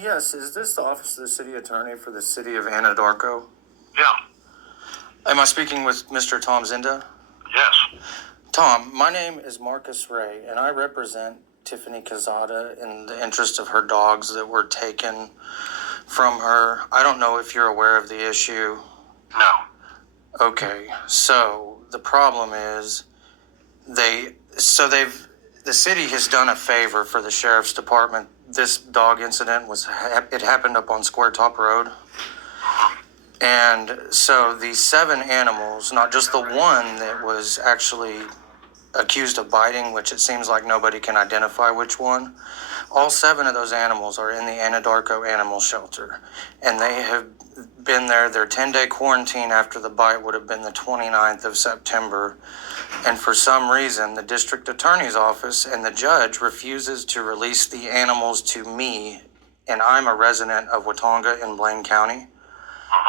Yes, is this the office of the city attorney for the city of Anadarko? Yeah. Am I speaking with Mr. Tom Zinda? Yes. Tom, my name is Marcus Ray, and I represent Tiffany Quezada in the interest of her dogs that were taken from her. I don't know if you're aware of the issue. No. Okay, so the problem is the city has done a favor for the sheriff's department. This dog incident it happened up on Square Top Road. And so these 7 animals, not just the one that was actually accused of biting, which it seems like nobody can identify which one, all 7 of those animals are in the Anadarko Animal Shelter. And they have been there. Their 10-day quarantine after the bite would have been the 29th of September. And for some reason, the district attorney's office and the judge refuses to release the animals to me. And I'm a resident of Watonga in Blaine County.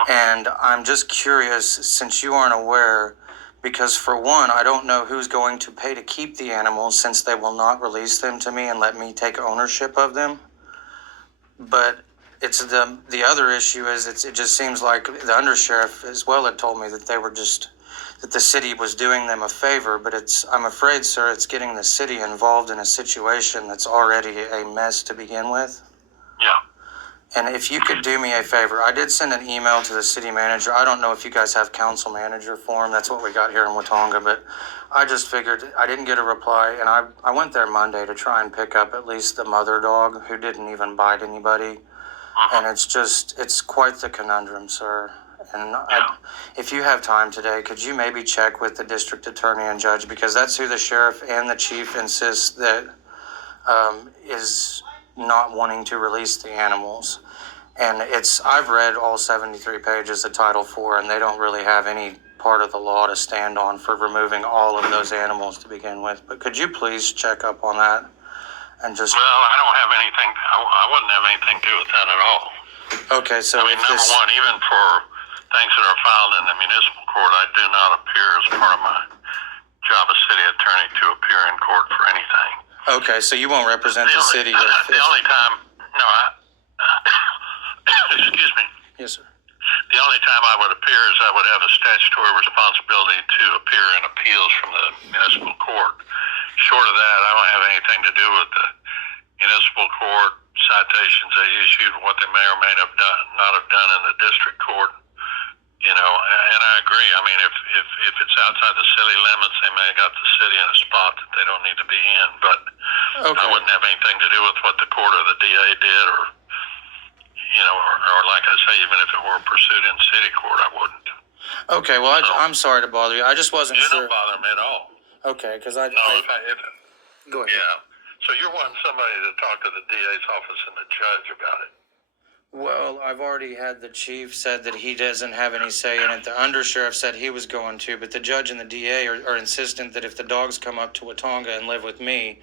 And I'm just curious, since you aren't aware, because for one, I don't know who's going to pay to keep the animals since they will not release them to me and let me take ownership of them. But it's the other issue is it just seems like the undersheriff as well had told me that that the city was doing them a favor, but I'm afraid, sir, it's getting the city involved in a situation that's already a mess to begin with. Yeah. And if you could do me a favor, I did send an email to the city manager. I don't know if you guys have council manager form. That's what we got here in Watonga, but I just figured I didn't get a reply, and I went there Monday to try and pick up at least the mother dog who didn't even bite anybody. And it's quite the conundrum, sir. And if you have time today, could you maybe check with the district attorney and judge, because that's who the sheriff and the chief insist that is not wanting to release the animals. And I've read all 73 pages of Title IV, and they don't really have any part of the law to stand on for removing all of those animals to begin with. But could you please check up on that and just... Well, I don't have anything, I wouldn't have anything to do with that at all. Okay, so I mean, number one, even for things that are filed in the municipal court, I do not appear as part of my job as city attorney to appear in court for anything. Okay, so you won't represent the city? The only time, excuse me. Yes, sir. The only time I would appear is I would have a statutory responsibility to appear in appeals from the municipal court. Short of that, I don't have anything to do with the municipal court citations they issued, what they may or may not have done in the district court. You know, and I agree. I mean, if it's outside the city limits, they may have got the city in a spot that they don't need to be in. But I wouldn't have anything to do with what the court or the DA did, or like I say, even if it were pursued in city court, I wouldn't. Okay, well, I'm sorry to bother you. I just wasn't sure. You don't bother me at all. Okay, because go ahead. Yeah. So you're wanting somebody to talk to the DA's office and the judge about it. Well, I've already had the chief said that he doesn't have any say in it. The undersheriff said he was going to, but the judge and the DA are insistent that if the dogs come up to Watonga and live with me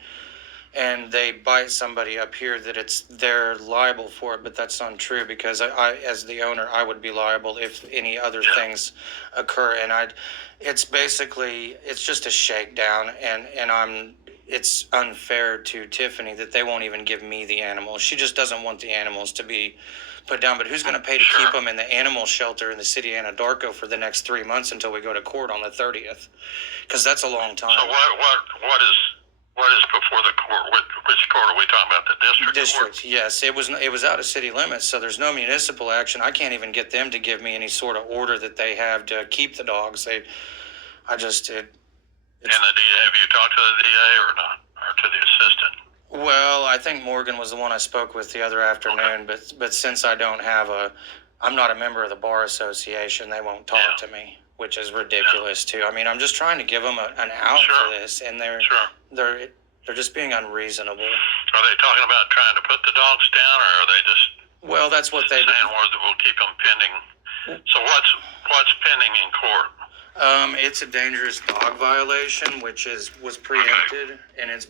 and they bite somebody up here, that they're liable for it. But that's untrue, because I as the owner, I would be liable if any other things occur. And it's just a shakedown, and it's unfair to Tiffany that they won't even give me the animals. She just doesn't want the animals to be put down. But who's going to pay to keep them in the animal shelter in the city of Anadarko for the next 3 months until we go to court on the 30th? Because that's a long time. So what is before the court? Which court are we talking about? The district court? Yes. It was out of city limits, so there's no municipal action. I can't even get them to give me any sort of order that they have to keep the dogs. And the DA, have you talked to the DA or not? Or to the assistant? Well, I think Morgan was the one I spoke with the other afternoon, but since I'm not a member of the bar association, they won't talk to me, which is ridiculous too. I mean, I'm just trying to give them an out for this, and they're just being unreasonable. Are they talking about trying to put the dogs down, or are they just... Well, that's what they... saying we'll keep them pending. So what's pending in court? It's a dangerous dog violation, which was preempted, and it's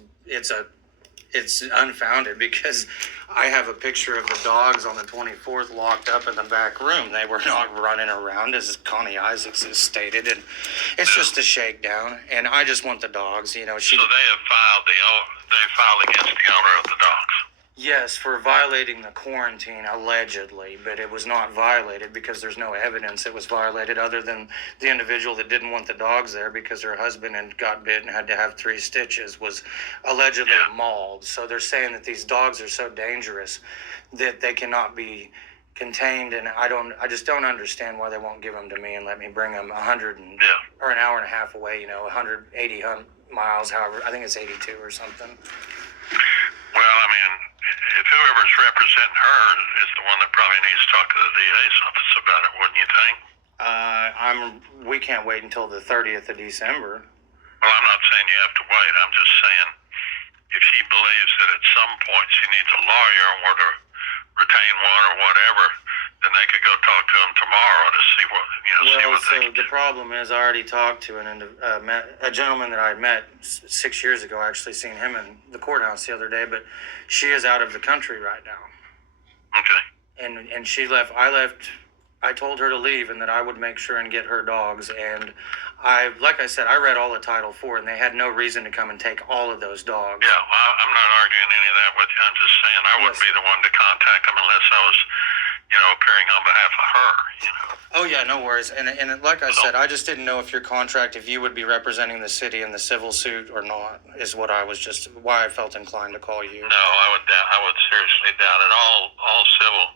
unfounded, because I have a picture of the dogs on the 24th locked up in the back room. They were not running around, as Connie Isaacs has stated, and it's just a shakedown. And I just want the dogs. So they have filed against the owner of the dogs. Yes, for violating the quarantine, allegedly, but it was not violated because there's no evidence it was violated other than the individual that didn't want the dogs there because her husband had got bit and had to have 3 stitches was allegedly mauled. So they're saying that these dogs are so dangerous that they cannot be contained, and I just don't understand why they won't give them to me and let me bring them 100 or an hour and a half away, 180 miles, however, I think it's 82 or something. Well, I mean, if whoever's representing her is the one that probably needs to talk to the DA's office about it, wouldn't you think? We can't wait until the 30th of December. Well, I'm not saying you have to wait. I'm just saying if she believes that at some point she needs a lawyer or to retain one or whatever, then they could go talk to him tomorrow to see what see what they can the do. problem is I already talked to a gentleman that I met 6 years ago. I actually seen him in the courthouse the other day, but she is out of the country right now. Okay. And she left. I told her to leave and that I would make sure and get her dogs. And like I said, I read all the Title IV, and they had no reason to come and take all of those dogs. Yeah, well, I'm not arguing any of that with you. I'm just saying I wouldn't be the one to contact them unless I was, appearing on behalf of her. Oh yeah, no worries. And like I said, I just didn't know if your contract, if you would be representing the city in the civil suit or not, is why I felt inclined to call you. No, I would seriously doubt it. All civil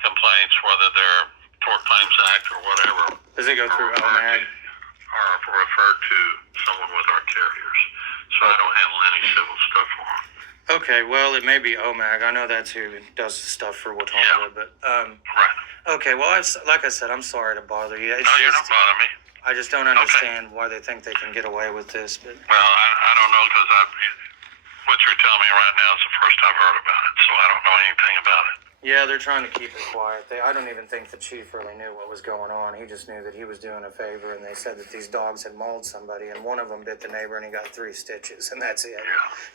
complaints, whether they're Tort Claims Act or whatever, Does it go through OMAG? are referred to someone with our carriers. So I don't handle any civil stuff for them. Okay, well, it may be OMAG. I know that's who does the stuff for Watauga, but Right. okay. Well, like I said, I'm sorry to bother you. No, you're not bothering me. I just don't understand why they think they can get away with this. But Well, I don't know because what you're telling me right now is the first I've heard about it, so I don't know anything about it. yeah, they're trying to keep it quiet. I don't even think the chief really knew what was going on. He just knew that he was doing a favor, and they said that these dogs had mauled somebody, and one of them bit the neighbor, and he got 3 stitches, and that's it. Yeah.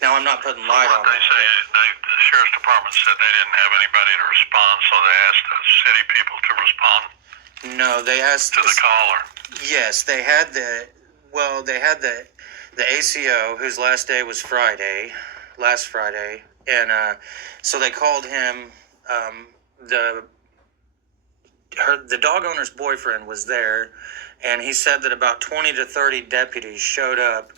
Now, I'm not putting light on What they that. say, the sheriff's department said they didn't have anybody to respond, so they asked the city people to respond No, they asked to the caller. Yes, they had the ACO whose last day was last Friday, and so they called him. The dog owner's boyfriend was there, and he said that about 20 to 30 deputies showed up,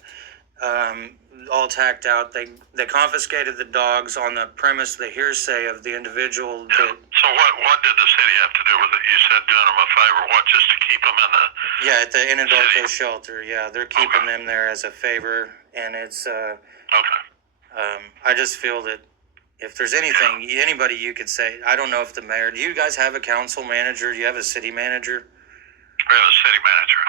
all tacked out. They confiscated the dogs on the premise, the hearsay of the individual. Yeah. So what did the city have to do with it? You said doing them a favor. What, just to keep them in the... Yeah, at the Anadarko city? shelter. Yeah, they're keeping them there as a favor, and it's. Okay. I just feel that if there's anybody you could say, I don't know if the mayor. Do you guys have a council manager? Do you have a city manager? We have a city manager.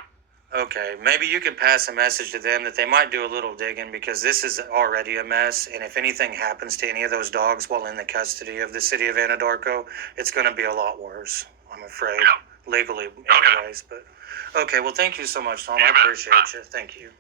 Okay, maybe you could pass a message to them that they might do a little digging because this is already a mess. And if anything happens to any of those dogs while in the custody of the city of Anadarko, it's going to be a lot worse, I'm afraid, legally anyways. But okay, well, thank you so much, Tom. I appreciate you. Thank you.